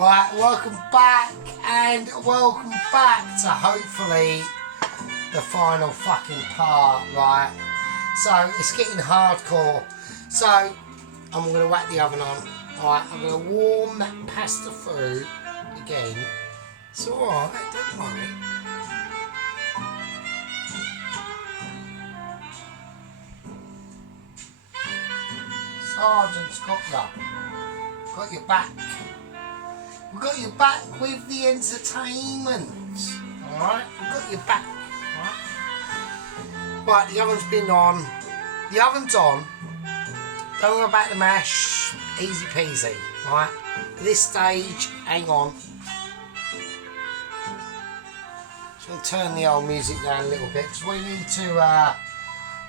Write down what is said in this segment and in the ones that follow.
Right, welcome back and welcome back to hopefully the final fucking part, right? So it's getting hardcore. So I'm going to whack the oven on. Right, I'm going to warm that pasta through again. It's alright, don't worry. Sergeant's got your back. We've got your back with the entertainment. Alright, we've got your back. Right, the oven's been on. The oven's on. Don't worry about the mash. Easy peasy. Right, at this stage, hang on. Just going to turn the old music down a little bit because we need to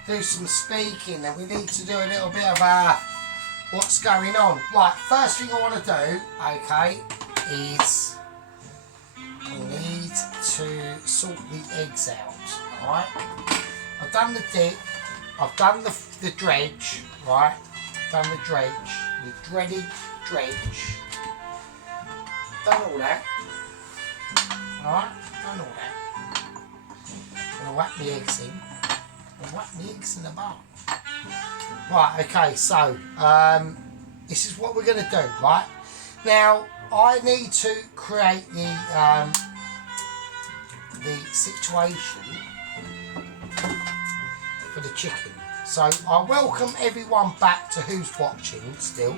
do some speaking and we need to do a little bit of what's going on. Right, first thing I want to do, okay, is we need to sort the eggs out. Alright, I've done the dip, I've done the dredge, right, done the dredge, the dreaded dredge, done all that, alright, done all that. I'm going to whack the eggs in, whack the eggs in the bowl. Right, okay, so this is what we're going to do, right? Now, I need to create the situation for the chicken. So I welcome everyone back to who's watching still.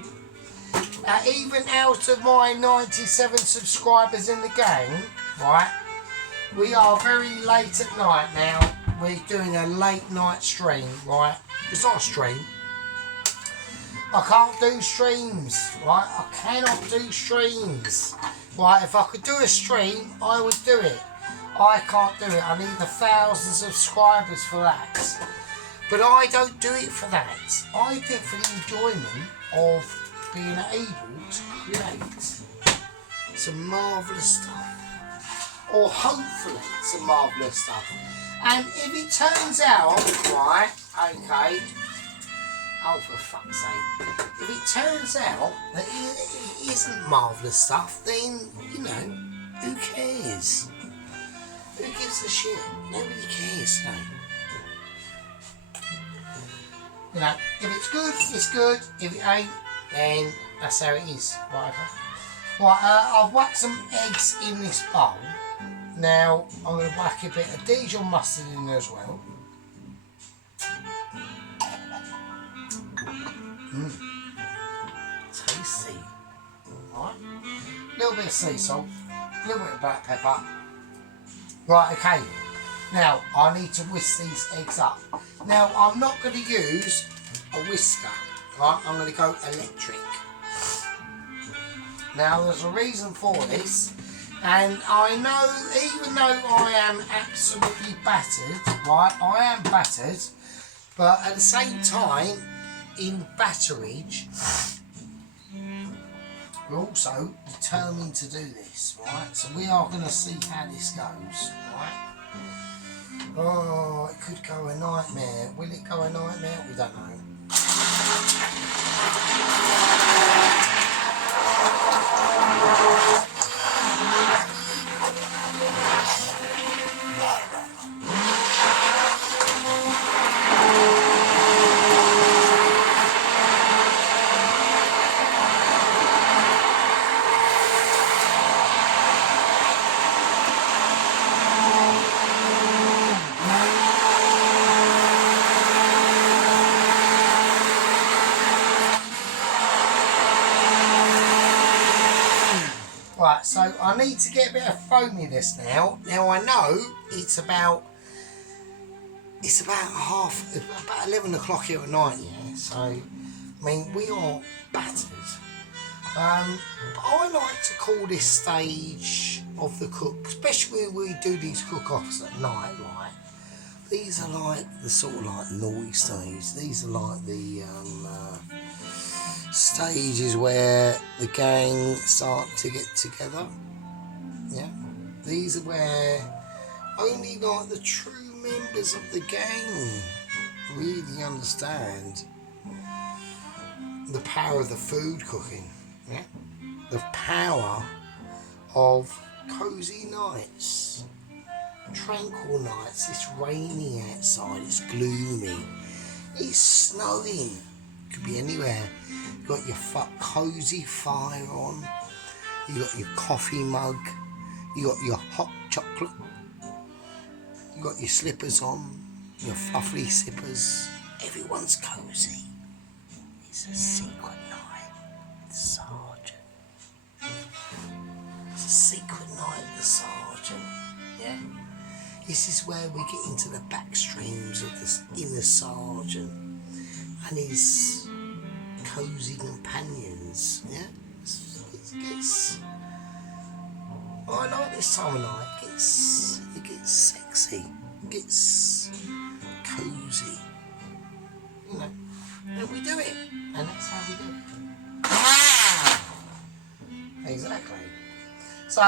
Even out of my 97 subscribers in the gang, right? We are very late at night now. We're doing a late night stream, right? It's not a stream. I can't do streams, right? I cannot do streams. Right, if I could do a stream, I would do it. I can't do it. I need 1,000 subscribers for that. But I don't do it for that. I do it for the enjoyment of being able to create some marvellous stuff. Or hopefully some marvellous stuff. And if it turns out, right, okay, oh for fuck's sake, if it turns out that it isn't marvellous stuff, then, you know, who cares? Who gives a shit? Nobody cares, no. You know, if it's good, it's good. If it ain't, then that's how it is. Whatever. Right, I've whacked some eggs in this bowl. Now, I'm going to whack a bit of Dijon mustard in there as well. Tasty. Right. A little bit of sea salt, a little bit of black pepper. Right, okay. Now, I need to whisk these eggs up. Now, I'm not going to use a whisker. Right, I'm going to go electric. Now, there's a reason for this. And I know, even though I am absolutely battered, right, I am battered, but at the same time, in batterage, we're also determined to do this, right? So we are going to see how this goes, right? Oh, it could go a nightmare. Will it go a nightmare? We don't know. Right, so I need to get a bit of foaminess now. Now I know it's about 11 o'clock here at night, yeah. So I mean we are battered. But I like to call this stage of the cook, especially when we do these cook-offs at night, right? These are like the sort of like naughty stage. These are like the stages where the gang start to get together. Yeah, these are where only like the true members of the gang really understand the power of the food cooking. Yeah, the power of cosy nights, tranquil nights. It's raining outside, it's gloomy, it's snowing, could be anywhere. You've got your cosy fire on, you got your coffee mug, you got your hot chocolate, you got your slippers on, your fluffy slippers. Everyone's cosy. It's a secret night with the Sergeant. It's a secret night with the Sergeant. Yeah. This is where we get into the back streams of the inner Sergeant and his cosy companions. Yeah. I like this time of night. It gets sexy. It gets cosy. You know, and we do it, and that's how we do it. Exactly. So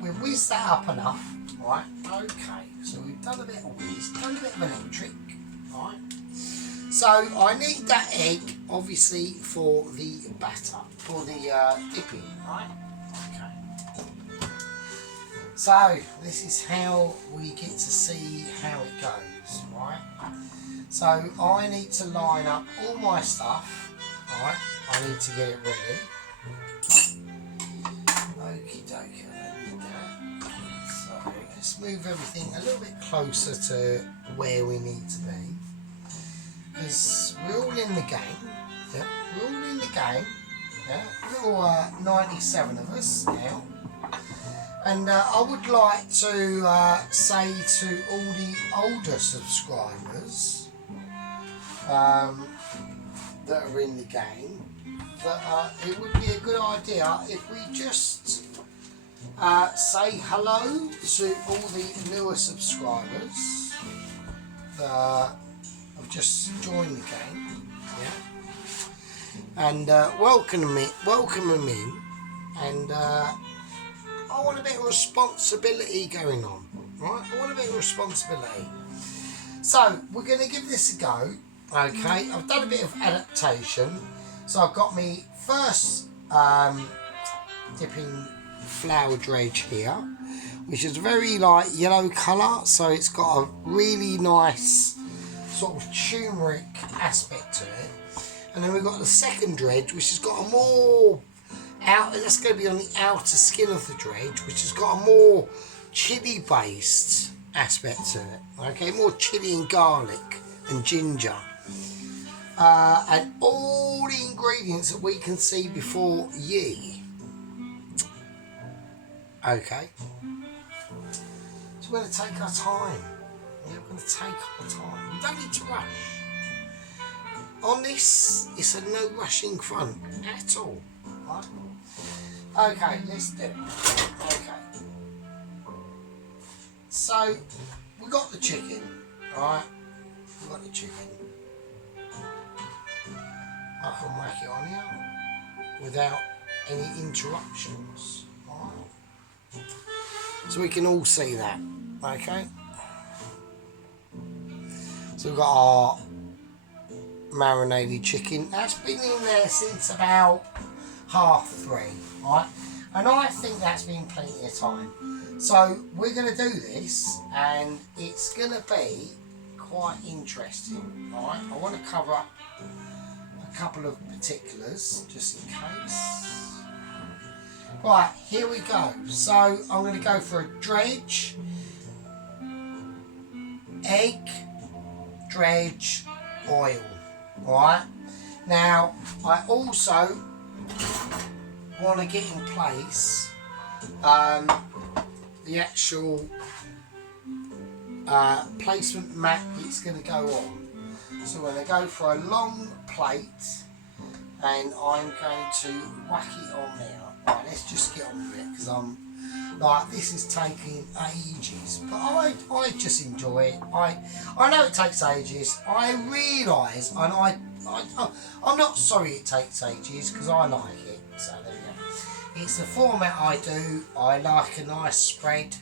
we've whizzed that up enough, right? Okay. So we've done a bit of whiz, done a bit of electric, right? So I need that egg, obviously, for the batter, for the dipping, right? Okay. So this is how we get to see how it goes, right? So I need to line up all my stuff, right? I need to get it ready. Okie dokie, I need that. So let's move everything a little bit closer to where we need to be. Because we're all in the game, yeah? We're all in the game, yeah? Little 97 of us now. And I would like to say to all the older subscribers that are in the game that it would be a good idea if we just say hello to all the newer subscribers that have just joined the game, yeah, and welcome them in, and I want a bit of responsibility going on, right? I want a bit of responsibility. So we're going to give this a go. Okay, I've done a bit of adaptation. So I've got me first dipping flower dredge here, which is very light yellow colour. So it's got a really nice sort of turmeric aspect to it. And then we've got the second dredge, which has got a more that's going to be on the outer skin of the dredge, which has got a more chili based aspect to it. Okay, more chili and garlic and ginger. And all the ingredients that we can see before ye. Okay. So we're going to take our time. Yeah, we're going to take our time. We don't need to rush. On this, it's a no rushing front at all. Right? Okay, let's do it. Okay. So, we got the chicken, right? We got the chicken. I can whack it on here without any interruptions. Right? So we can all see that, okay? So we've got our marinated chicken. That's been in there since about 3:30, right? And I think that's been plenty of time. So we're going to do this, and it's going to be quite interesting, right? I want to cover up a couple of particulars just in case. Right, here we go. So I'm going to go for a dredge, egg, dredge, oil. Right, now I also want to get in place the actual placement mat it's going to go on. So we're going to go for a long plate, and I'm going to whack it on there. Right, let's just get on with it, because I'm like, this is taking ages, but I just enjoy it. I know it takes ages. I realise, and I'm not sorry it takes ages, because I like it. So there we go. It's the format I do. I like a nice spread.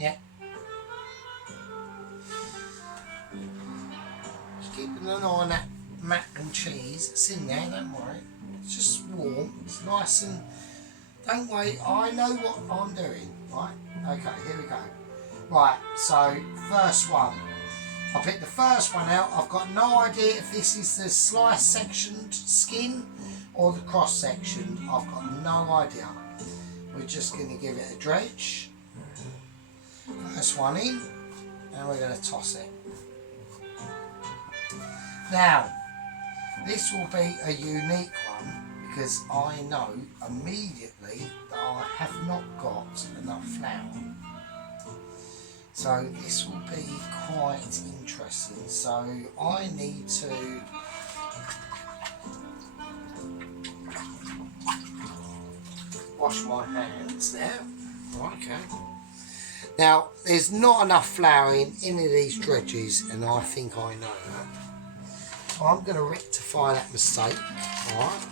Yeah. Just keeping an eye on that mac and cheese. It's in there, don't worry. It's just warm. It's nice and Don't wait, I know what I'm doing, right? Okay, here we go. Right, so first one. I picked the first one out. I've got no idea if this is the slice sectioned skin or the cross section. I've got no idea. We're just going to give it a dredge. First one in, and we're going to toss it. Now, this will be a unique one because I know immediately that I have not got enough flour. So this will be quite interesting. So I need to wash my hands now. Okay. Now there's not enough flour in any of these dredges, and I think I know that. So I'm going to rectify that mistake. Alright.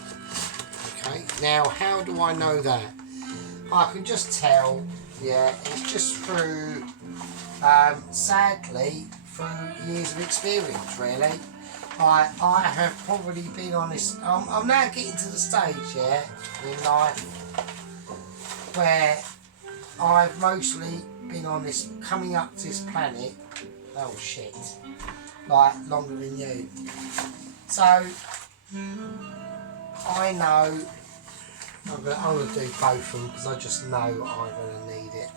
Okay. Now how do I know that? I can just tell. Yeah, it's just through. Sadly, through years of experience, really. I have probably been on this. I'm now getting to the stage, yeah, in life where I've mostly been on this, coming up to this planet. Oh shit! Like longer than you. So I know I'm gonna do both of them because I just know I'm gonna need it.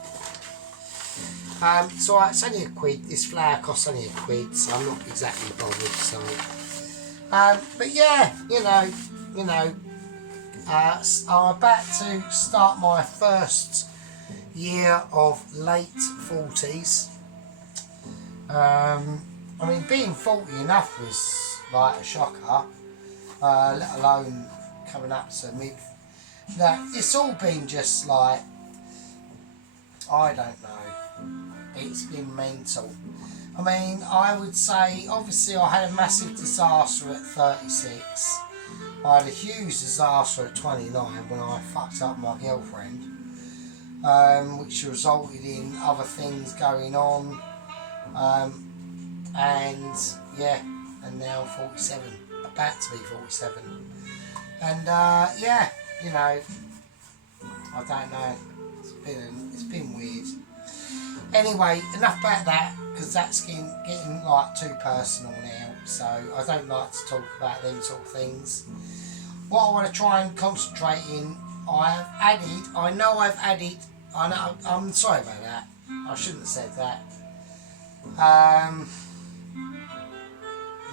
So it's only £1. This flour costs only £1, so I'm not exactly bothered. So, but yeah, you know, I'm about to start my first year of late 40s. I mean, being 40 enough was like a shocker, let alone coming up to mid. That it's all been just like, I don't know. It's been mental. I mean, I would say, obviously I had a massive disaster at 36. I had a huge disaster at 29 when I fucked up my girlfriend, which resulted in other things going on. And yeah, and now I'm 47, about to be 47. And yeah, you know, I don't know, it's been weird. Anyway, enough about that, because that's getting like too personal now, so I don't like to talk about them sort of things. What I want to try and concentrate in, I'm sorry about that, I shouldn't have said that.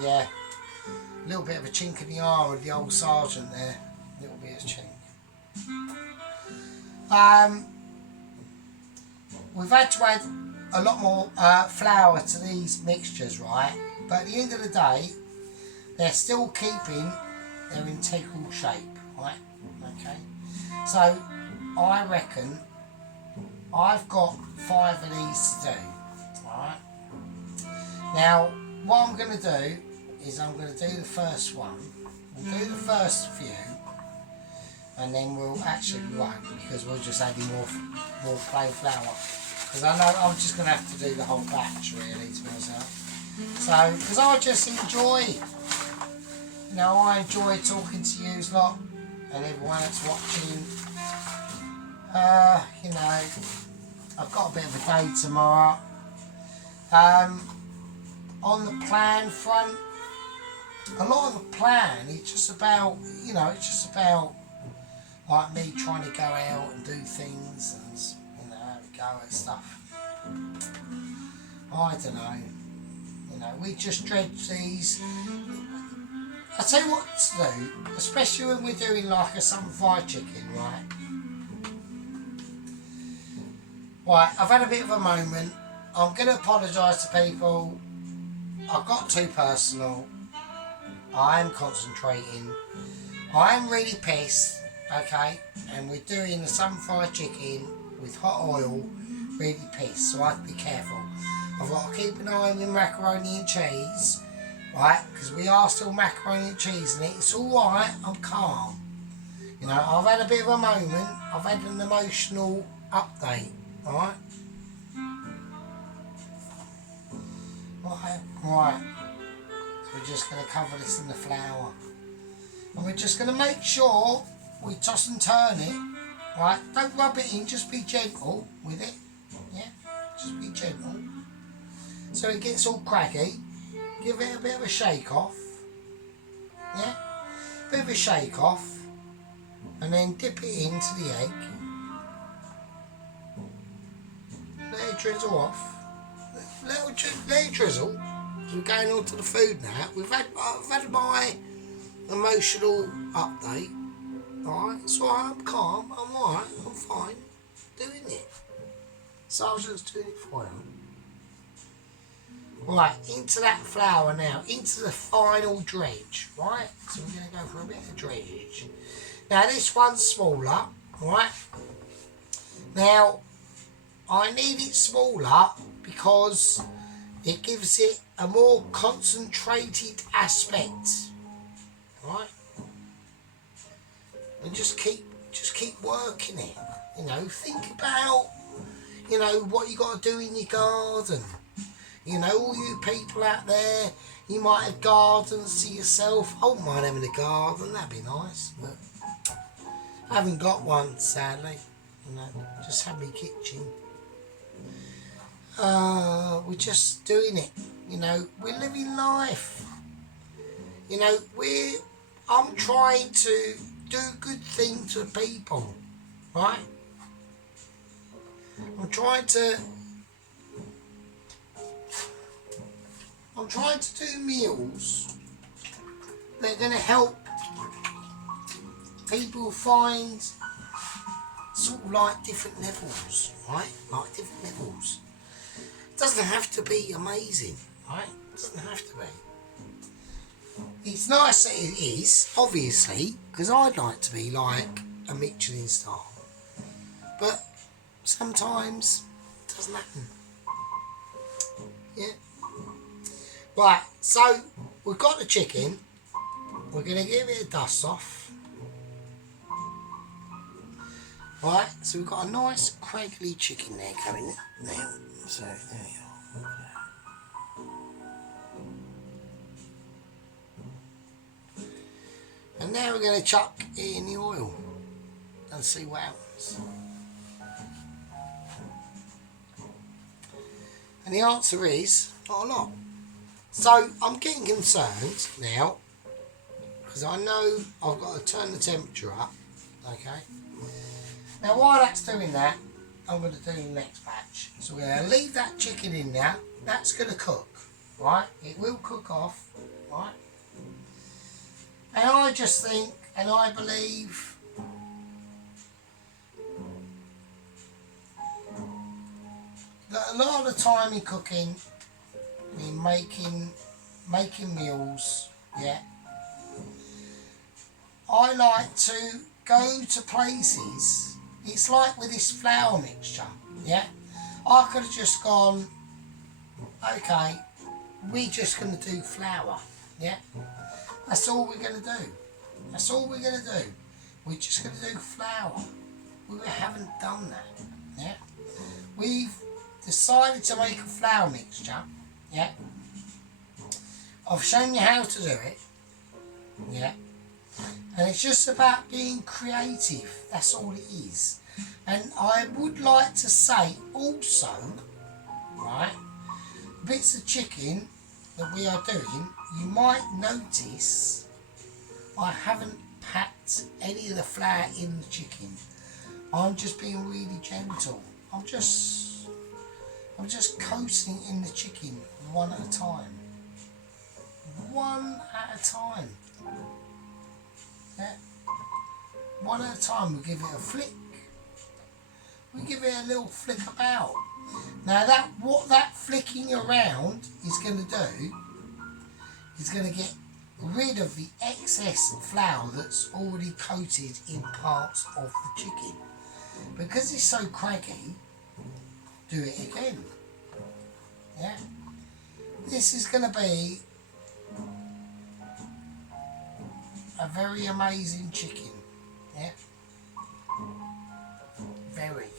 Yeah, a little bit of a chink in the arm with the old sergeant there, a little bit of chink. We've had to add a lot more flour to these mixtures, right? But at the end of the day, they're still keeping their integral shape, right? Okay. So I reckon I've got 5 of these to do, alright? Now, what I'm going to do is I'm going to do the first one. We'll do the first few, and then we won't, because we're just adding more plain flour. Because I know I'm just going to have to do the whole batch, really, to be honest. So, because I just enjoy, you know, I enjoy talking to you lot and everyone that's watching. You know, I've got a bit of a day tomorrow. On the plan front, a lot of the plan is just about, you know, it's just about like me trying to go out and do things and, you know, have a go at stuff. I don't know. You know, we just dredge these. I'll tell you what to do, especially when we're doing like a sun fried chicken, right? Right, I've had a bit of a moment. I'm going to apologise to people. I got too personal. I am concentrating. I am really pissed, okay? And we're doing the sun fried chicken with hot oil, really pissed, so I have to be careful. I've got to keep an eye on the macaroni and cheese, right? Because we are still macaroni and cheese in it. It's alright, I'm calm. You know, I've had a bit of a moment. I've had an emotional update, alright? Right. So we're just going to cover this in the flour. And we're just going to make sure we toss and turn it, Right, don't rub it in, just be gentle with it. Yeah, just be gentle. So it gets all craggy. Give it a bit of a shake off. Yeah, bit of a shake off. And then dip it into the egg. Let it drizzle off. Let it drizzle. We're going on to the food now. I've had my emotional update. Alright, so I'm calm, I'm alright, I'm fine. Doing it. Sergeant's doing it for you. Right, into that flour now, into the final dredge, right? So we're going to go for a bit of dredge. Now this one's smaller, right? Now, I need it smaller because it gives it a more concentrated aspect, right? And just keep working it. You know, think about, you know, what you got to do in your garden. You know, all you people out there, you might have gardens to yourself. I wouldn't mind having a garden, that'd be nice. But I haven't got one, sadly. You know, just have my kitchen. We're just doing it. You know, we're living life. You know, I'm trying to do good things for people, right? I'm trying to do meals that are going to help people find sort of like different levels, right? Like different levels. It doesn't have to be amazing, right? It doesn't have to be. It's nice that it is, obviously, because I'd like to be like a Michelin star. But sometimes it doesn't happen. Yeah. Right, so we've got the chicken. We're going to give it a dust off. Right, so we've got a nice crackly chicken there coming now. So there you are. And now we're going to chuck it in the oil and see what happens. And the answer is not a lot. So I'm getting concerned now because I know I've got to turn the temperature up. Okay. Now while that's doing that, I'm going to do the next batch. So we're going to leave that chicken in there. That's going to cook, right? It will cook off, right? And I just think, and I believe, that a lot of the time in cooking, in making meals, yeah, I like to go to places. It's like with this flour mixture, yeah. I could have just gone, okay, we're just going to do flour, yeah. That's all we're going to do. That's all we're going to do. We're just going to do flour. We haven't done that. Yeah. We've decided to make a flour mixture. Yeah. I've shown you how to do it. Yeah. And it's just about being creative. That's all it is. And I would like to say also, right, bits of chicken that we are doing, you might notice I haven't packed any of the flour in the chicken. I'm just being really gentle. I'm just coating in the chicken one at a time. One at a time. Yeah. One at a time. We give it a flick. We give it a little flick about. Now what that flicking around is going to do is going to get rid of the excess flour that's already coated in parts of the chicken. Because it's so craggy, do it again. Yeah. This is going to be a very amazing chicken. Yeah. Very.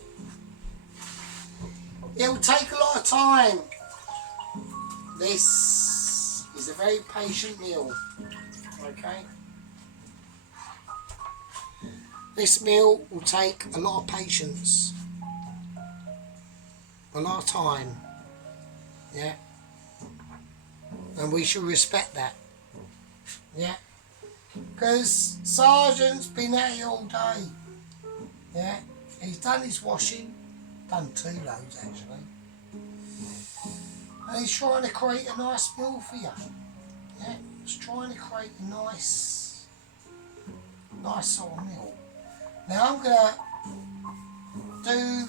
It will take a lot of time. This is a very patient meal. Okay. This meal will take a lot of patience, a lot of time, yeah, and we should respect that, yeah, because Sergeant's been at it all day, yeah, he's done his washing, done 2 loads actually, and he's trying to create a nice meal for you, yeah, he's trying to create a nice sort of meal. Now I'm going to do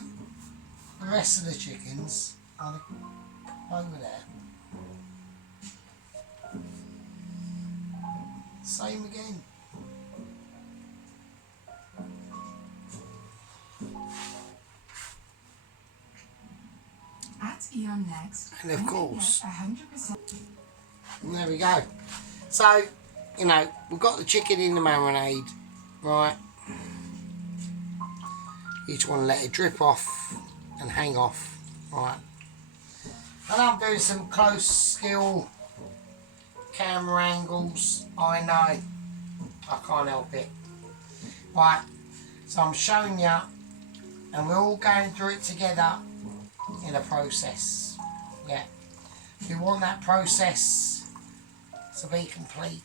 the rest of the chickens over there. Same again. At Eon Next, and of course, 100%. and there we go. So, you know, we've got the chicken in the marinade, right? You just want to let it drip off and hang off, right? And I'm doing some close skill camera angles. I know, I can't help it. Right, so I'm showing you, and we're all going through it together in a process. Yeah, we want that process to be complete.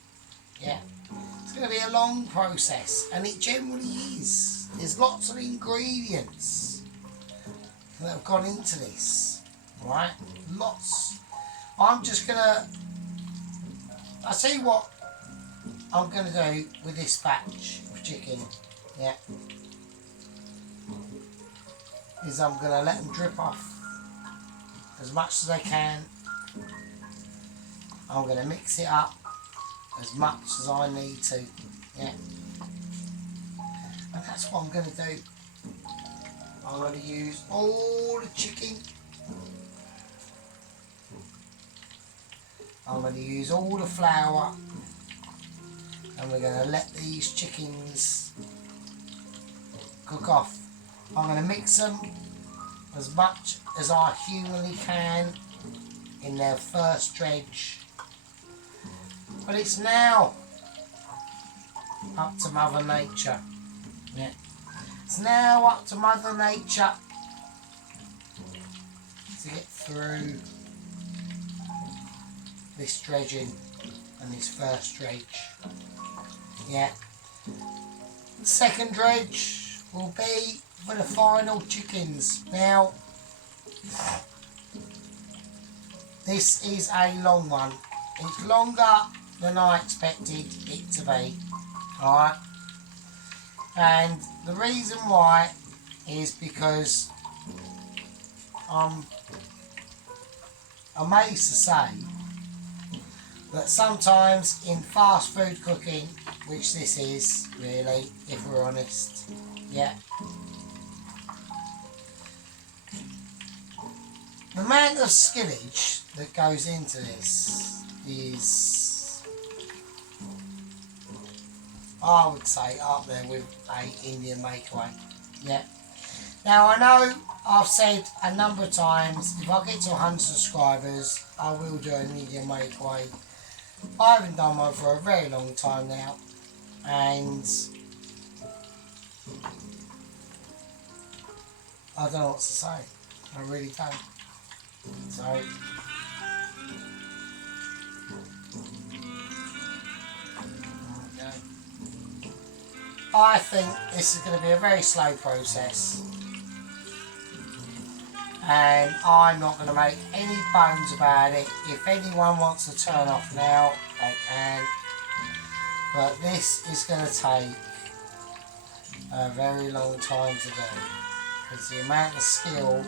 Yeah, it's going to be a long process, and it generally is. There's lots of ingredients that have gone into this, right? Lots. I'm just going to, I'll tell you what I'm going to do with this batch of chicken, yeah, is I'm going to let them drip off as much as I can. I'm going to mix it up as much as I need to, yeah. And that's what I'm going to do. I'm going to use all the chicken. I'm going to use all the flour. And we're going to let these chickens cook off. I'm going to mix them as much as I humanly can in their first dredge. But it's now up to Mother Nature. Yeah. It's now up to Mother Nature to get through this dredging and this first dredge. Yeah. The second dredge will be for the final chickens. Now, this is a long one. It's longer than I expected it to be. Alright? And the reason why is because I'm amazed to say that sometimes in fast food cooking, which this is really, if we're honest, yeah, the amount of skillage that goes into this is, I would say, up there with a Indian makeaway. Yeah. Now I know I've said a number of times, if I get to 100 subscribers, I will do an Indian makeaway. I haven't done one for a very long time now, and I don't know what to say. I really don't. So, okay. I think this is going to be a very slow process, and I'm not going to make any bones about it. If anyone wants to turn off now, they can, but this is going to take a very long time to do, because the amount of skill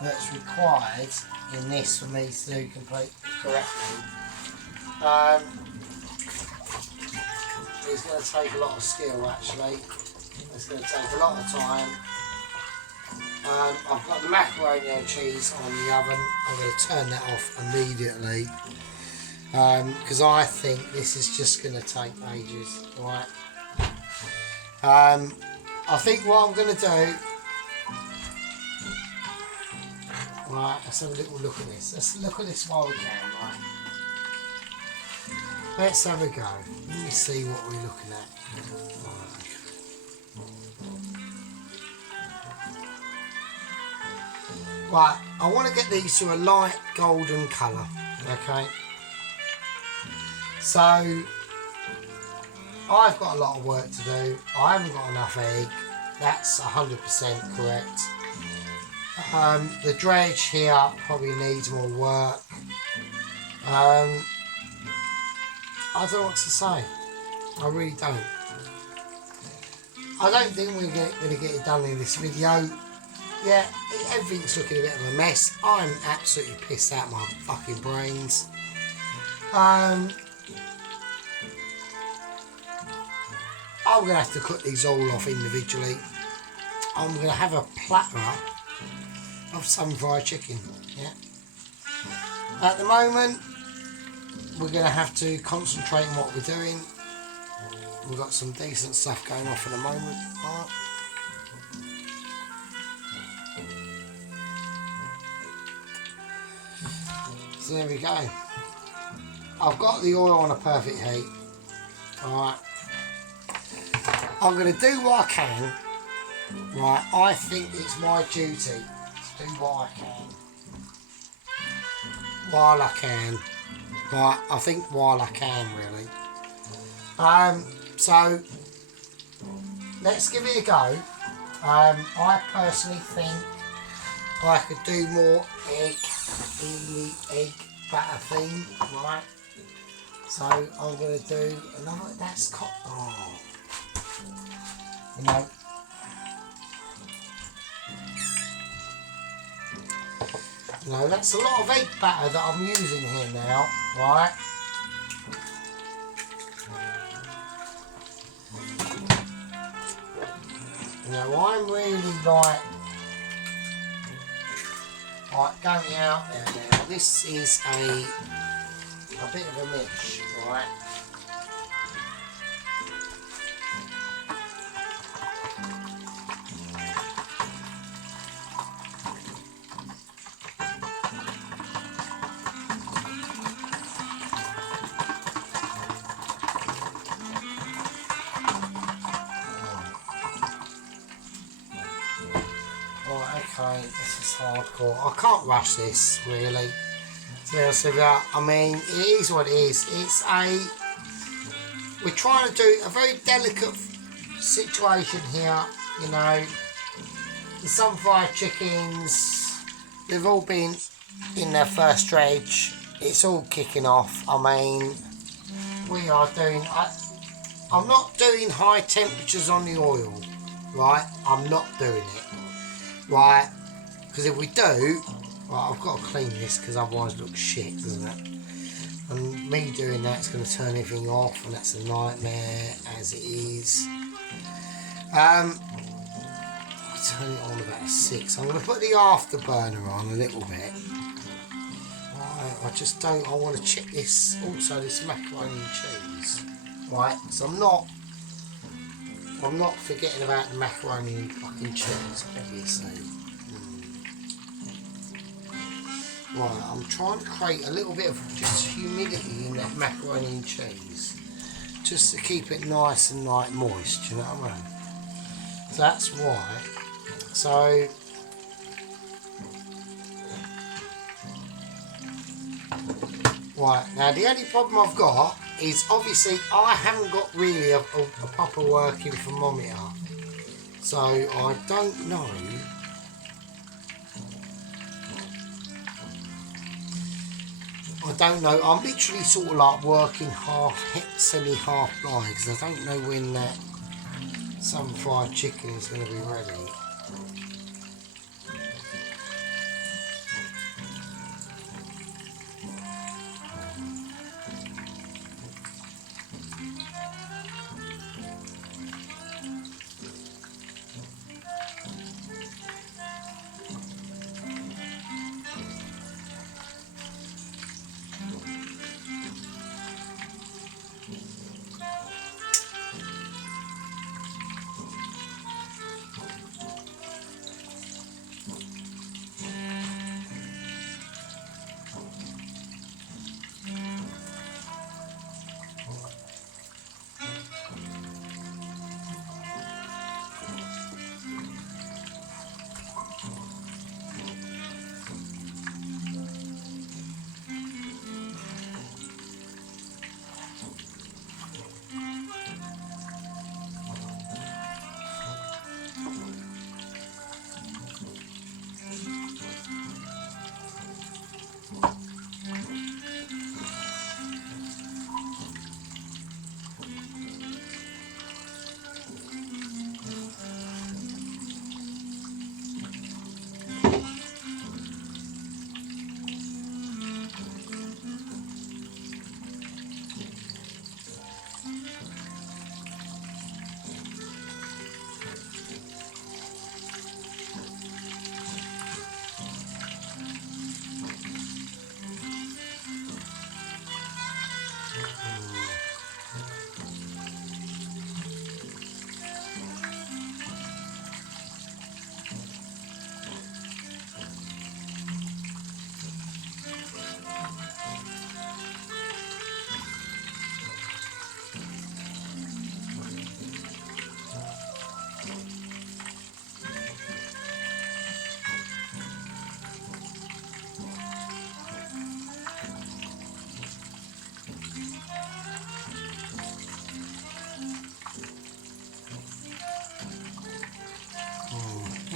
that's required in this for me to do completely correctly is going to take a lot of skill. Actually, it's going to take a lot of time. I've got the macaroni and cheese on the oven. I'm going to turn that off immediately because I think this is just going to take ages. Right. I think what I'm going to do. Right, let's have a little look at this. Let's look at this while we can, right? Let's have a go. Let me see what we're looking at. Right. Right, I want to get these to a light golden colour, okay? So, I've got a lot of work to do. I haven't got enough egg. That's 100% correct. The dredge here probably needs more work. I don't know what to say. I really don't. I don't think we're going to get it done in this video. Yeah, everything's looking a bit of a mess. I'm absolutely pissed out of my fucking brains. I'm going to have to cut these all off individually. I'm going to have a platter of some fried chicken. Yeah. At the moment, we're going to have to concentrate on what we're doing. We've got some decent stuff going off at the moment. Right. So there we go. I've got the oil on a perfect heat. Alright. I'm going to do what I can. Right. I think it's my duty to do what I can. While I can. Right. I think while I can, really. So, let's give it a go. I personally think I could do more egg in the egg batter thing, right? So I'm going to do another, that's you know. No, that's a lot of egg batter that I'm using here now, right? Now I'm really like going out there now. This is a bit of a mix, right? Okay, this is hardcore. I can't rush this, really. To be honest with you, I mean, it is what it is. We're trying to do a very delicate situation here, you know. The some fried chickens, they've all been in their first dredge. It's all kicking off. I mean, we are doing, I'm not doing high temperatures on the oil, right? I'm not doing it. Right, because if we do, right, I've got to clean this because otherwise it looks shit, doesn't it? And me doing that's going to turn everything off, and that's a nightmare as it is. I turn it on about 6. I'm going to put the afterburner on a little bit. Right, I just don't. I want to check this. Also, this macaroni and cheese. Right, so I'm not forgetting about the macaroni and fucking cheese, obviously. Right, I'm trying to create a little bit of just humidity in that macaroni and cheese, just to keep it nice and like moist, you know what I mean? So that's why. So, right, now the only problem I've got is obviously I haven't got really a proper working thermometer, so I don't know. I'm literally sort of like working semi-half blind because I don't know when that some fried chicken is going to be ready.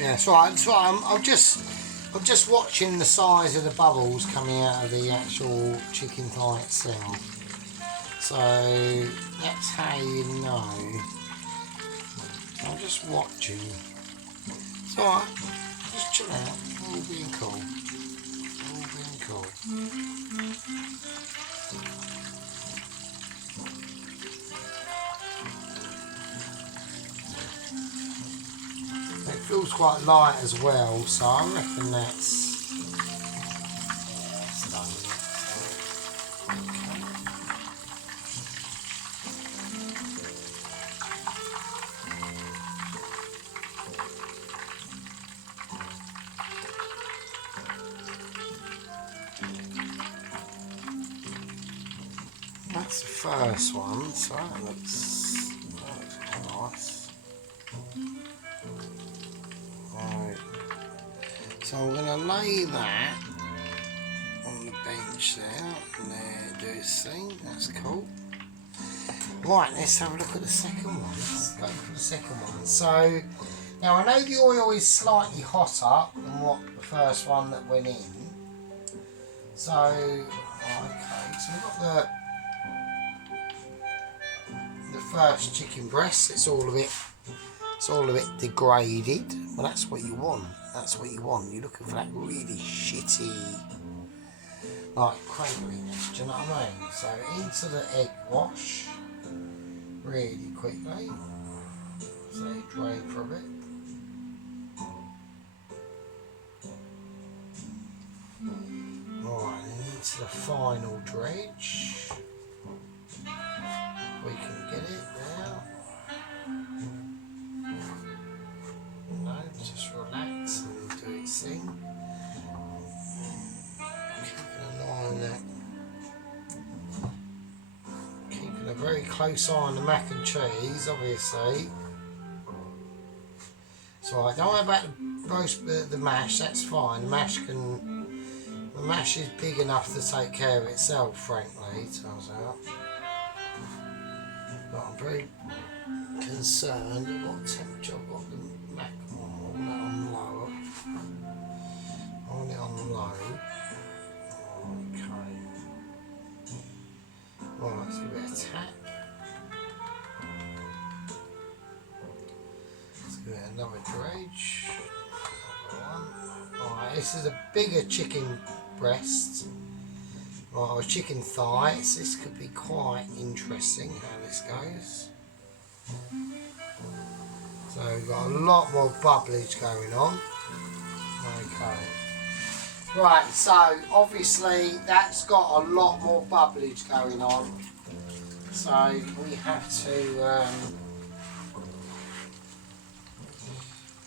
Yeah, it's right. It's right. I'm just watching the size of the bubbles coming out of the actual chicken thigh itself. So that's how you know. I'm just watching. It's alright. Just chill out. All being cool. All being cool. It feels quite light as well, so I reckon that's done. That's the first one, so that looks nice. Right. So I'm going to lay that on the bench there, and there, do its thing. That's cool. Right, let's have a look at the second one. Let's go for the second one. So now I know the oil is slightly hotter than what the first one that went in. So okay, so we've got the first chicken breast. It's all a bit degraded. Well, that's what you want. That's what you want. You're looking for that really shitty, like crackliness. Do you know what I mean? So into the egg wash really quickly. So drain for a bit. Right, and into the final dredge. We can get it now. No, just relax and do its thing. Keeping an eye on that. Keeping a very close eye on the mac and cheese, obviously. So I don't worry about the mash. That's fine. The mash is big enough to take care of itself, frankly. Turns out. But I'm very concerned at what temperature I've got the mac on. I want it on low. Okay. Right, let's give it a tap. Let's give it another dredge. Alright, this is a bigger chicken breast. Right, or chicken thighs. This could be quite interesting how this goes. So we've got a lot more bubblage going on. Okay. Right, so obviously that's got a lot more bubblage going on. So we have to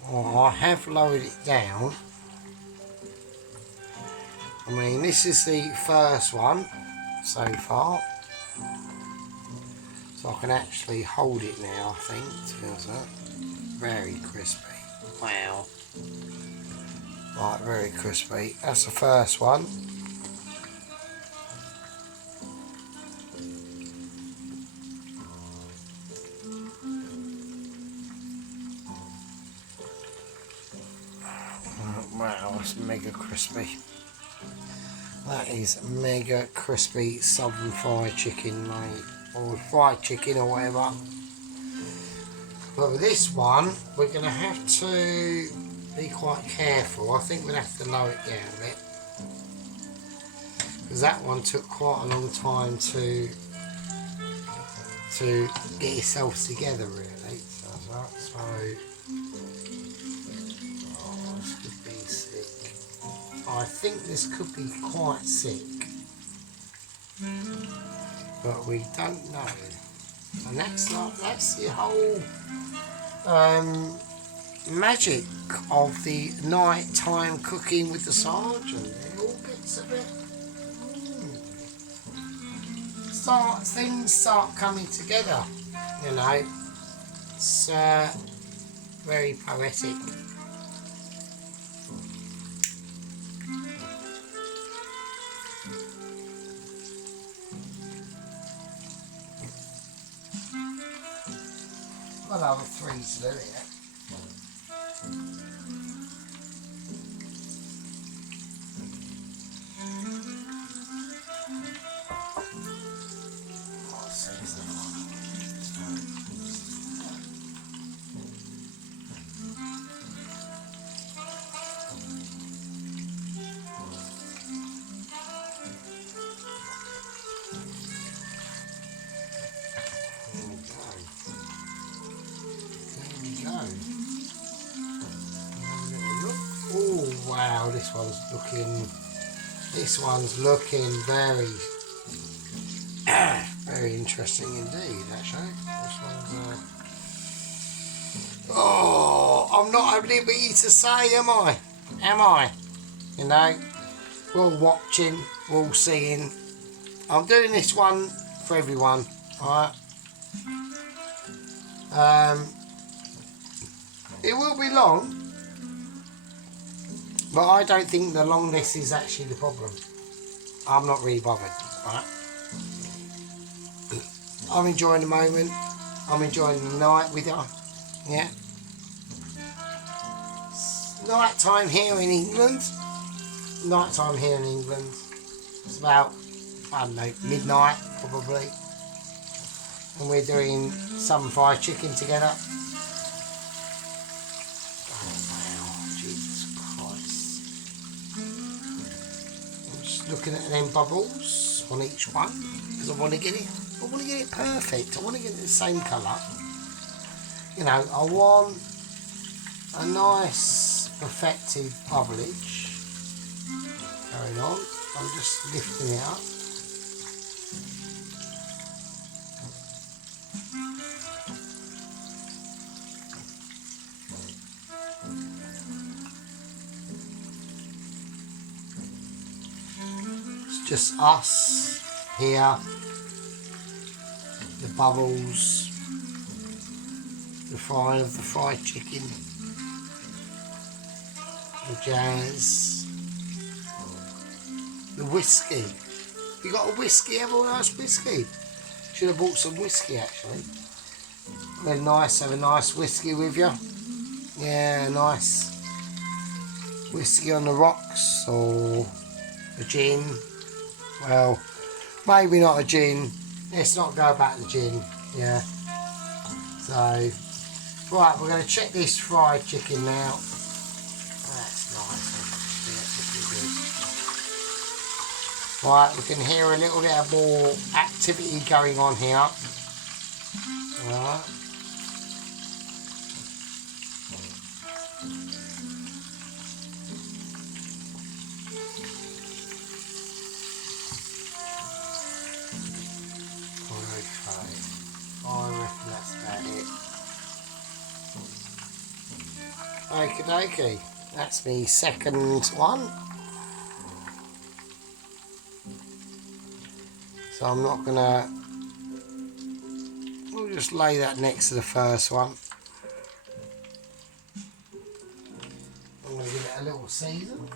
I have lowered it down. I mean, this is the first one so far. So I can actually hold it now, I think. It feels that. Very crispy. Wow. Right, very crispy. That's the first one. Wow, that's mega crispy. That is mega crispy southern fried chicken, mate. Or fried chicken or whatever. But with this one, we're going to have to be quite careful. I think we'll have to lower it down a bit. Because that one took quite a long time to get itself together, really. So this could be sick. I think this could be quite sick. But we don't know. And that's the whole magic of the night-time cooking with the sergeant. It all gets a bit things start coming together, you know. It's very poetic. Another 3 to do it. Oh wow, this one's looking very very interesting indeed, actually. This one's oh, I'm not at liberty to say, am I? Am I? You know, we're all watching, we're all seeing. I'm doing this one for everyone, alright? It will be long, but I don't think the longness is actually the problem. I'm not really bothered, right? I'm enjoying the moment. I'm enjoying the night with you. Yeah. It's night time here in England. Night time here in England. It's about, I don't know, midnight probably. And we're doing some fried chicken together. Looking at them bubbles on each one because I want to get it perfect. I want to get it the same colour. You know, I want a nice perfected bubblage going on. I'm just lifting it up. Just us here, the bubbles, the frying of the fried chicken, the jazz, the whiskey. You got a whiskey? Have a nice whiskey. Should have bought some whiskey actually. Very nice, have a nice whiskey with you. Yeah, nice whiskey on the rocks or a gin. Well, maybe not a gin. Let's not go back to gin. Yeah. So, right, we're going to check this fried chicken now. That's nice. Looking good. Right, we can hear a little bit more activity going on here. Right. I reckon that's about it. Okie dokie, that's me second one. So I'm not gonna, we'll just lay that next to the first one. I'm gonna give it a little season.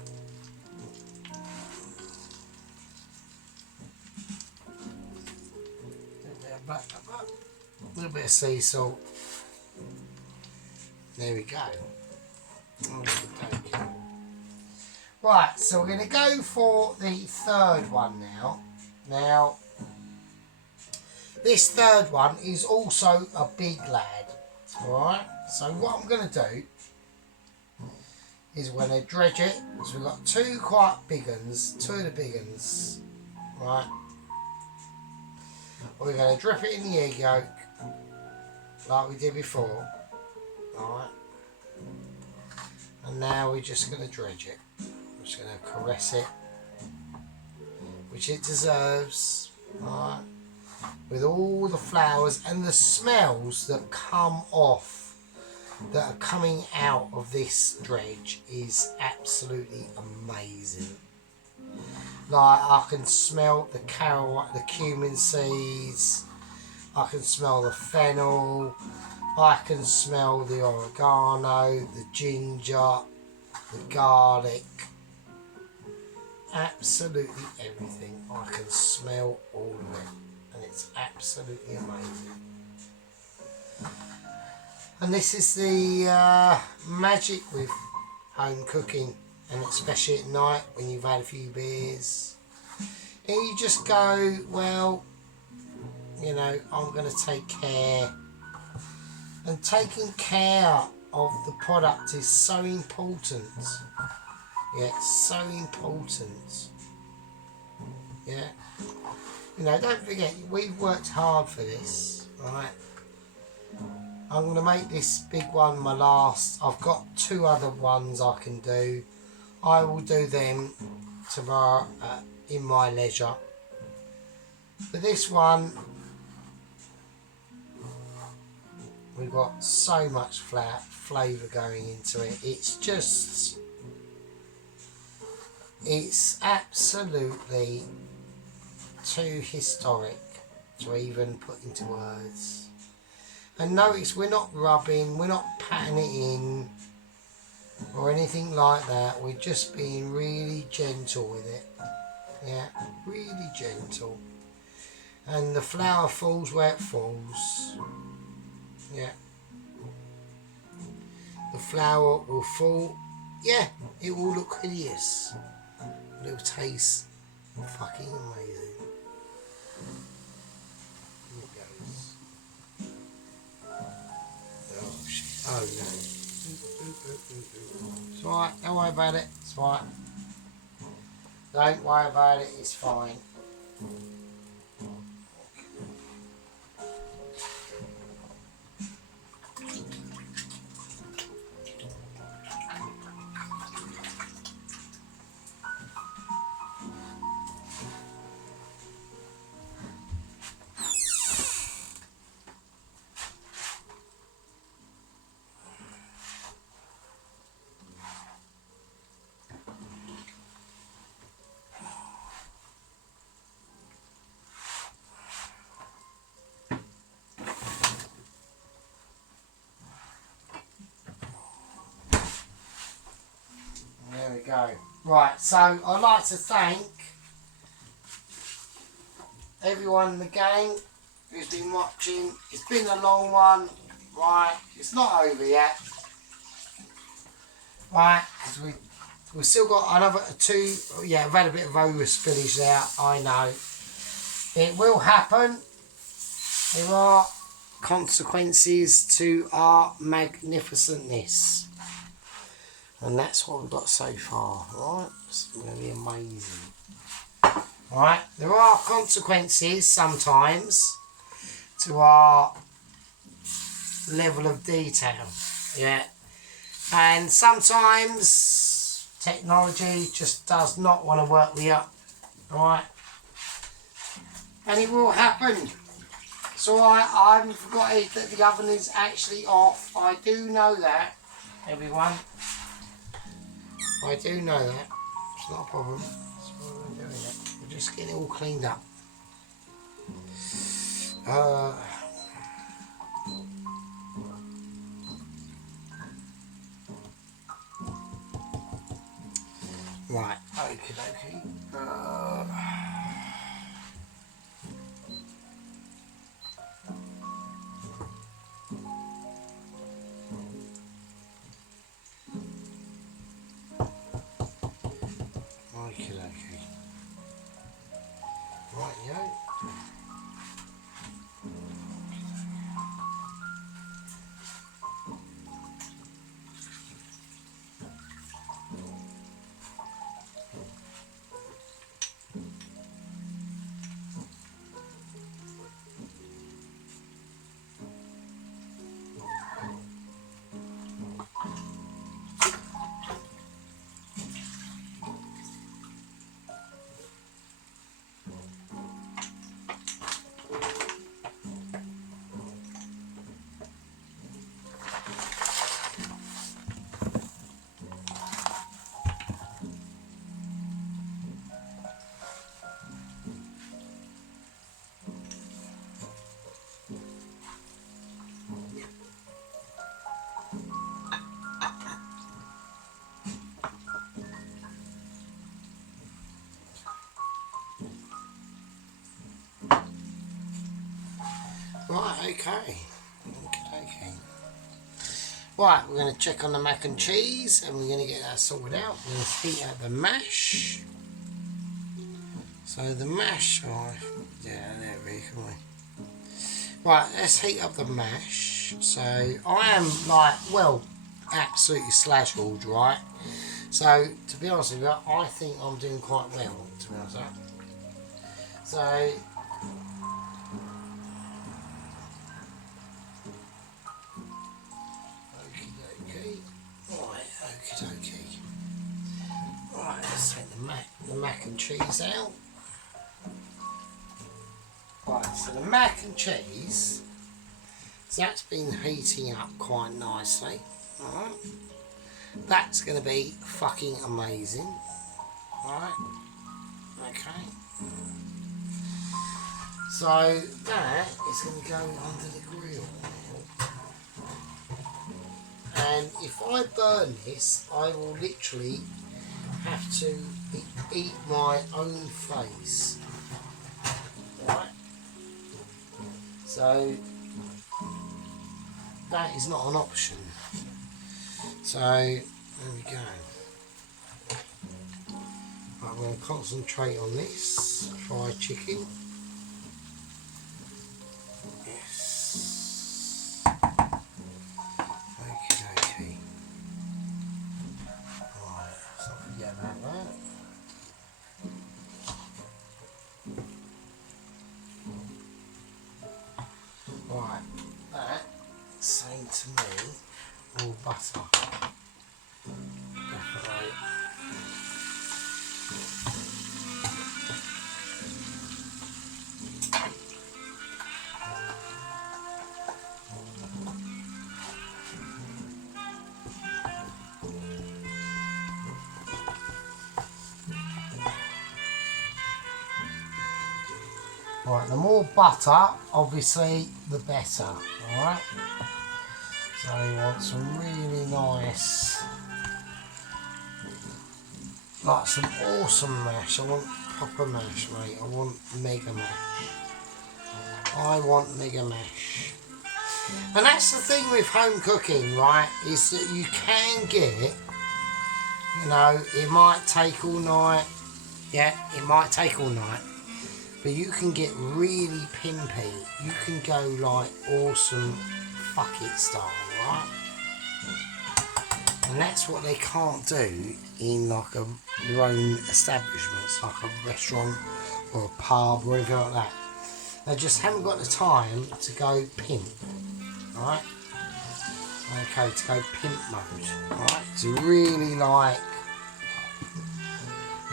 A little bit of sea salt. There we go. Right, so we're going to go for the third one now. Now, this third one is also a big lad. Alright, so what I'm going to do is we're going to dredge it. So we've got two quite big ones, two of the big ones. Right. We're going to drip it in the egg yolk like we did before. Alright. And now we're just going to dredge it. I'm just going to caress it, which it deserves. Alright. With all the flowers and the smells that come off, that are coming out of this dredge is absolutely amazing. Like, I can smell the the cumin seeds, I can smell the fennel, I can smell the oregano, the ginger, the garlic, absolutely everything. I can smell all of it, and it's absolutely amazing. And this is the magic with home cooking, and especially at night when you've had a few beers and you just go, well, you know, I'm going to take care. And taking care of the product is so important. Yeah, it's so important. Yeah. You know, don't forget, we've worked hard for this, right? I'm going to make this big one my last. I've got 2 other ones I can do. I will do them tomorrow in my leisure. But this one, we've got so much flavour going into it. It's absolutely too historic to even put into words. And notice we're not rubbing, we're not patting it in or anything like that. We're just being really gentle with it. Yeah, really gentle. And the flour falls where it falls. Yeah. The flour will fall. Yeah, it will look hideous. But it will taste fucking amazing. Here it goes. Oh shit. Oh no. It's alright, don't worry about it. It's alright. Don't worry about it, it's fine. There we go. Right, so I'd like to thank everyone in the gang who's been watching. It's been a long one, right? It's not over yet, right? Because we've still got another 2. Yeah, I've had a bit of over spillage there, I know. It will happen. There are consequences to our magnificentness. And that's what we've got so far, right? It's going to be amazing. Right, there are consequences sometimes to our level of detail, yeah. And sometimes technology just does not want to work with you, right? And it will happen. So I haven't forgotten that the oven is actually off. I do know that, everyone. I do know that. It's not a problem. That's why we're doing it. We're just getting it all cleaned up. Right. Okay. Okay. Right, yo. Right, okay. Right, we're going to check on the mac and cheese and we're going to get that sorted out. We're going to heat up the mash. So the mash, yeah, there we go. Right, let's heat up the mash. So I am absolutely slashed, right? So to be honest with you, I think I'm doing quite well, to be honest with you. So Okie dokie. Right, let's take the mac and cheese out. Right, so the mac and cheese, so that's been heating up quite nicely. Alright, that's going to be fucking amazing. Alright, okay. So that is going to go under the grill now. And if I burn this, I will literally have to eat my own face. Right? So that is not an option. So there we go. I'm going to concentrate on this fried chicken. Yes. Okay. Right, so forget about that. Right, that same to me, all butter. Definitely. Right, the more butter, obviously, the better. Alright? So you want some really nice, like some awesome mash. I want proper mash, mate. I want mega mash. I want mega mash. And that's the thing with home cooking, right? Is that you can get, you know, it might take all night. Yeah, it might take all night. But you can get really pimpy. You can go like awesome fuck it style, right? And that's what they can't do in like your own establishments, like a restaurant or a pub or anything like that. They just haven't got the time to go pimp, right? Okay, to go pimp mode, right? To really like,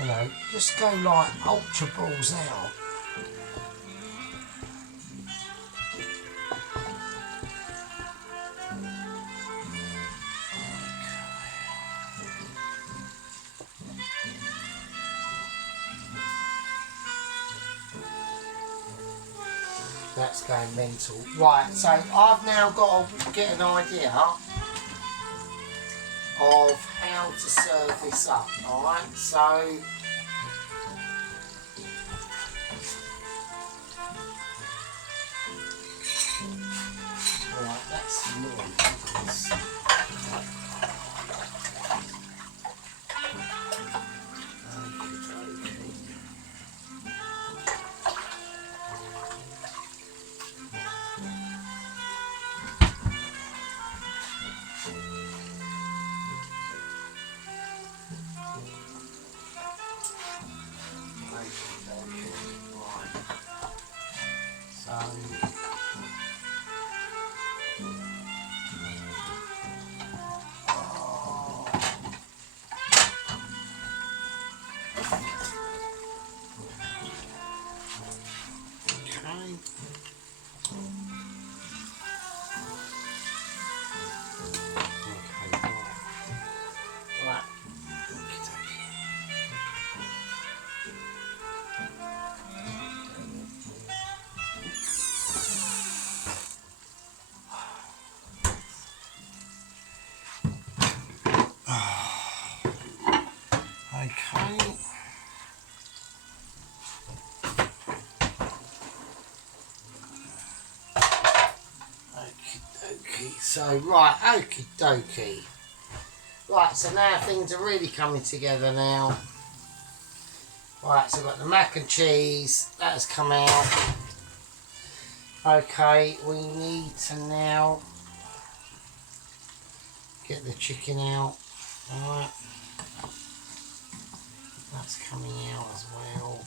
you know, just go like ultra balls out. That's going mental. Right, so I've now got to get an idea of how to serve this up, alright? So, right, that's nice. So, right, okie dokie. Right, so now things are really coming together now. Right, so I've got the mac and cheese, that has come out. Okay, we need to now get the chicken out. Alright, that's coming out as well.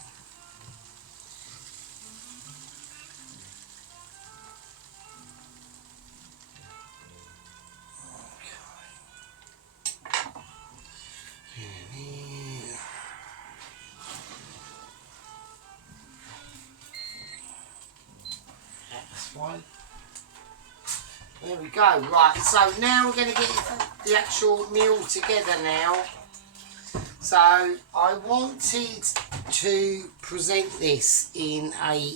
There we go. Right, so now we're going to get the actual meal together now. So I wanted to present this in a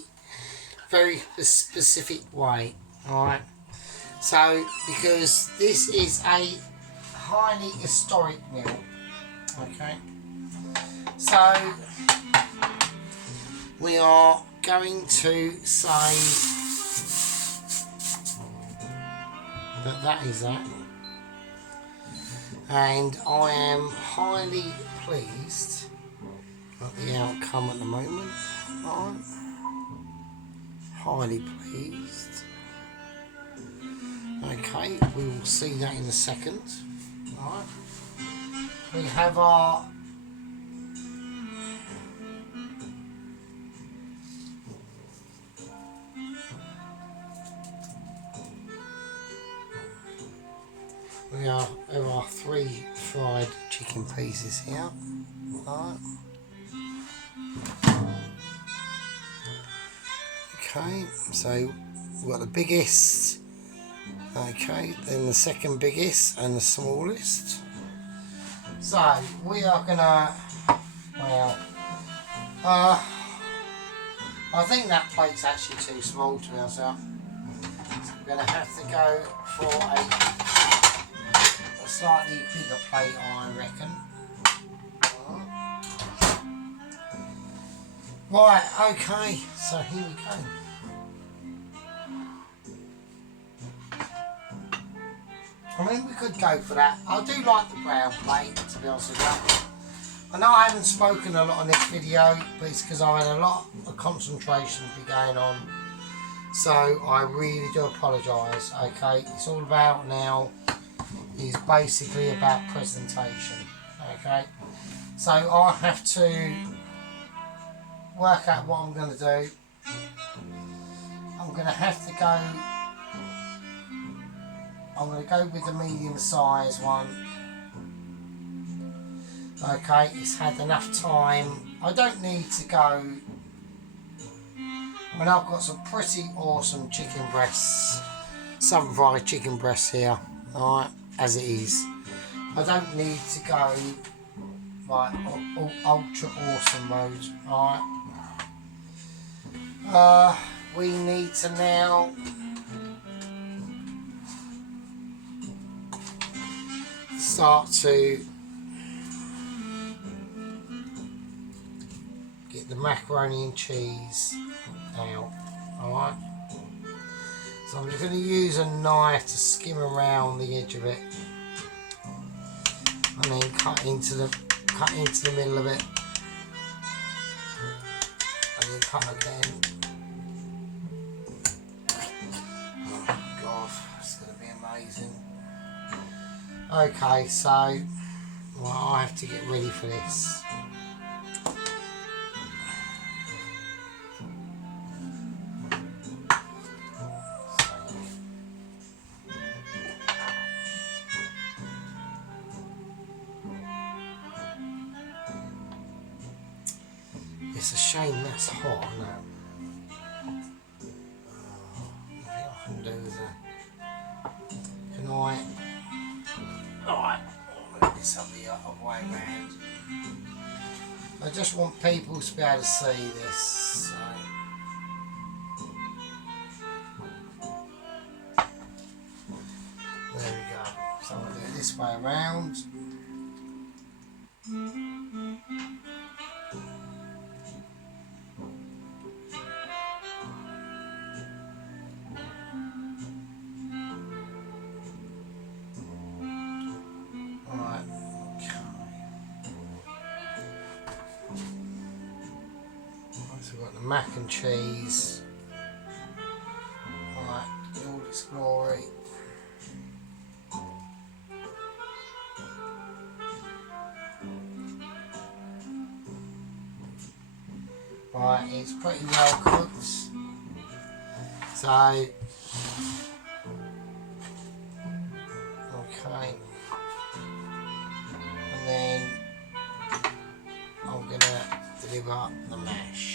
very specific way, alright? So, because this is a highly historic meal, okay? So, we are going to say that is that. And I am highly pleased at the outcome at the moment. Right. Highly pleased. Okay, we will see that in a second. Right. We have our there are 3 fried chicken pieces here. Right. Okay, so we've got the biggest, okay, then the second biggest and the smallest. So we are gonna, well, I think that plate's actually too small to be honest. So we're gonna have to go for a slightly bigger plate, I reckon. Right, okay, so here we go. I mean, we could go for that. I do like the brown plate, to be honest with you. I know I haven't spoken a lot on this video, but it's because I've had a lot of concentration to be going on. So I really do apologise, okay? It's all about now is basically about presentation, okay? So I have to work out what I'm going to do. I'm going to have to go, I'm going to go with the medium size one. Okay, it's had enough time. I don't need to go, I mean, I've got some pretty awesome chicken breasts, sun fried chicken breasts here, alright, as it is. I don't need to go like ultra awesome mode, alright. We need to now start to get the macaroni and cheese out, alright. So I'm just going to use a knife to skim around the edge of it and then cut into the middle of it and then cut again. Amazing. Okay, so well, I have to get ready for this. It's a shame that's hot now. I think I can do the. Alright, I'll move this up the other way round. I just want people to be able to see this. So. There we go. So I'll do it this way around. Mac and cheese, right, in all its glory. Right, it's pretty well cooked. So, okay, and then I'm gonna deliver the mash.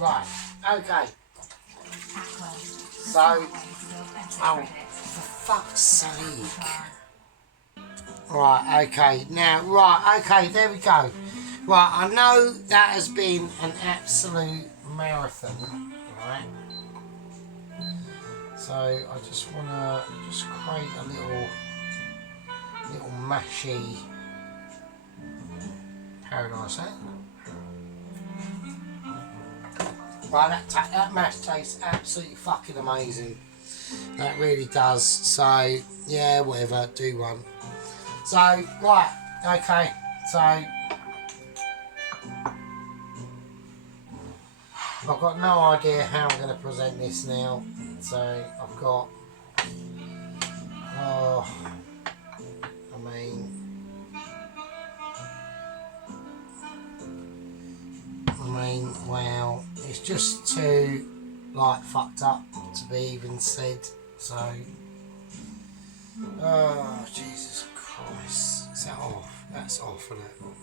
Right, okay. So, oh, for fuck's sake. Right, okay, now, right, okay, there we go. Right, I know that has been an absolute marathon, right? So, I just want to just create a little mashy paradise, eh? Right, that mash tastes absolutely fucking amazing. That really does. So, yeah, whatever, do one. So, right, okay, so I've got no idea how I'm going to present this now. So, I've got, oh, wow, it's just too, like, fucked up to be even said. So, oh, Jesus Christ, is that off? That's off, isn't it? Oh,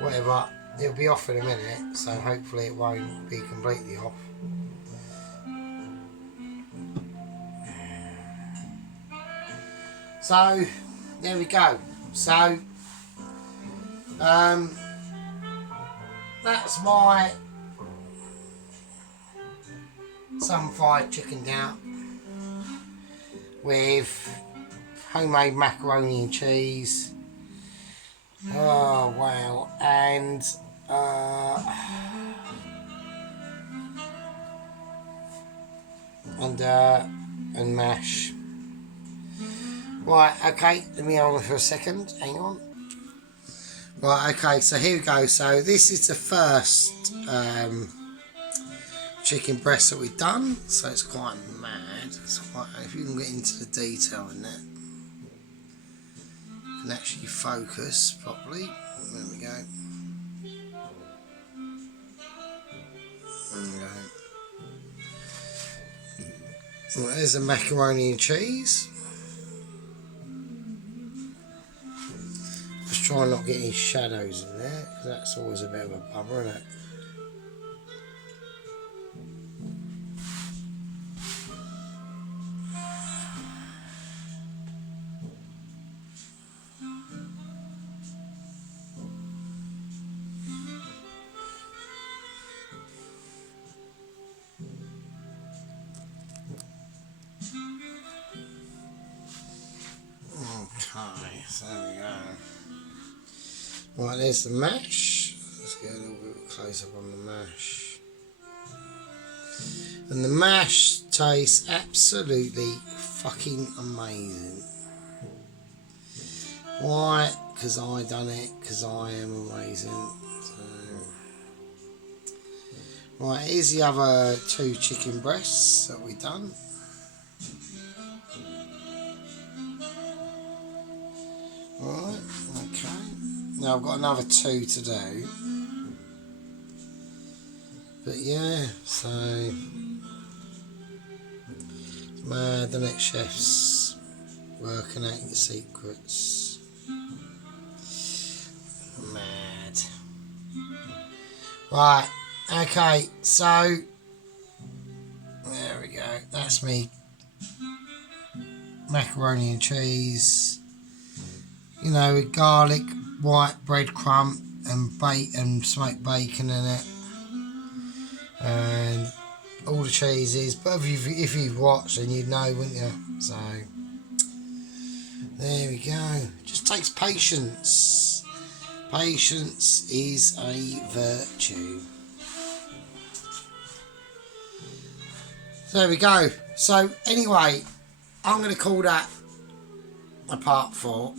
well, whatever, it'll be off in a minute, so hopefully it won't be completely off. So, there we go. So, that's my sun fried chicken down with homemade macaroni and cheese. Oh wow, and mash. Right, okay, let me hold on for a second. Hang on. Right, okay, so here we go. So this is the first chicken breast that we've done. So it's quite mad. It's quite, if you can get into the detail in that, you can actually focus properly. There we go. There we go. Well, there's the macaroni and cheese. Just try and not get any shadows in there, because that's always a bit of a bummer, isn't it? Okay, so there we go. Right, there's the mash. Let's get a little bit close up on the mash. And the mash tastes absolutely fucking amazing. Why? Because I done it, because I am amazing. So, right, here's the other 2 chicken breasts that we've done. Right, okay. Now I've got another 2 to do. But yeah, so it's mad, the next chefs working out the secrets. Mad. Right, okay, so there we go. That's me. Macaroni and cheese. You know, with garlic, white breadcrumb and smoked bacon in it, and all the cheeses. But if you've watched, then you'd know, wouldn't you? So there we go. Just takes patience. Patience is a virtue. So there we go. So anyway, I'm going to call that a part 4.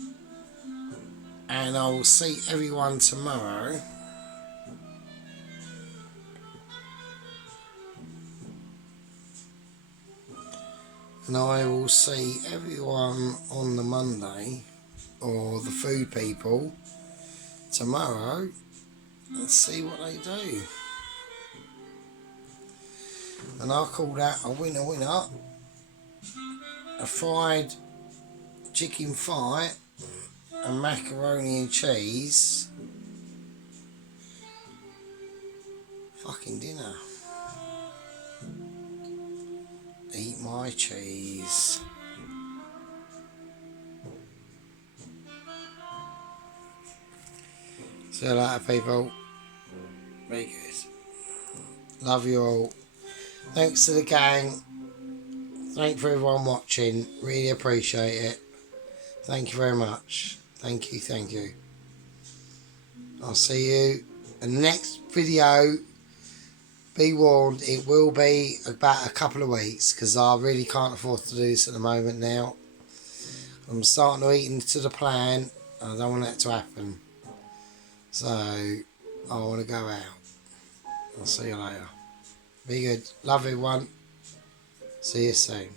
And I will see everyone tomorrow. And I will see everyone on the Monday, or the food people, tomorrow, and see what they do. And I'll call that a winner. A fried chicken thigh and macaroni and cheese. Fucking Eat my cheese. See you later, people. Very good. Love you all. Thanks to the gang. Thank for everyone watching. Really appreciate it. Thank you very much. Thank you, thank you. I'll see you in the next video. Be warned, it will be about a couple of weeks because I really can't afford to do this at the moment now. I'm starting to eat into the plan. I don't want that to happen. So, I want to go out. I'll see you later. Be good. Love everyone. See you soon.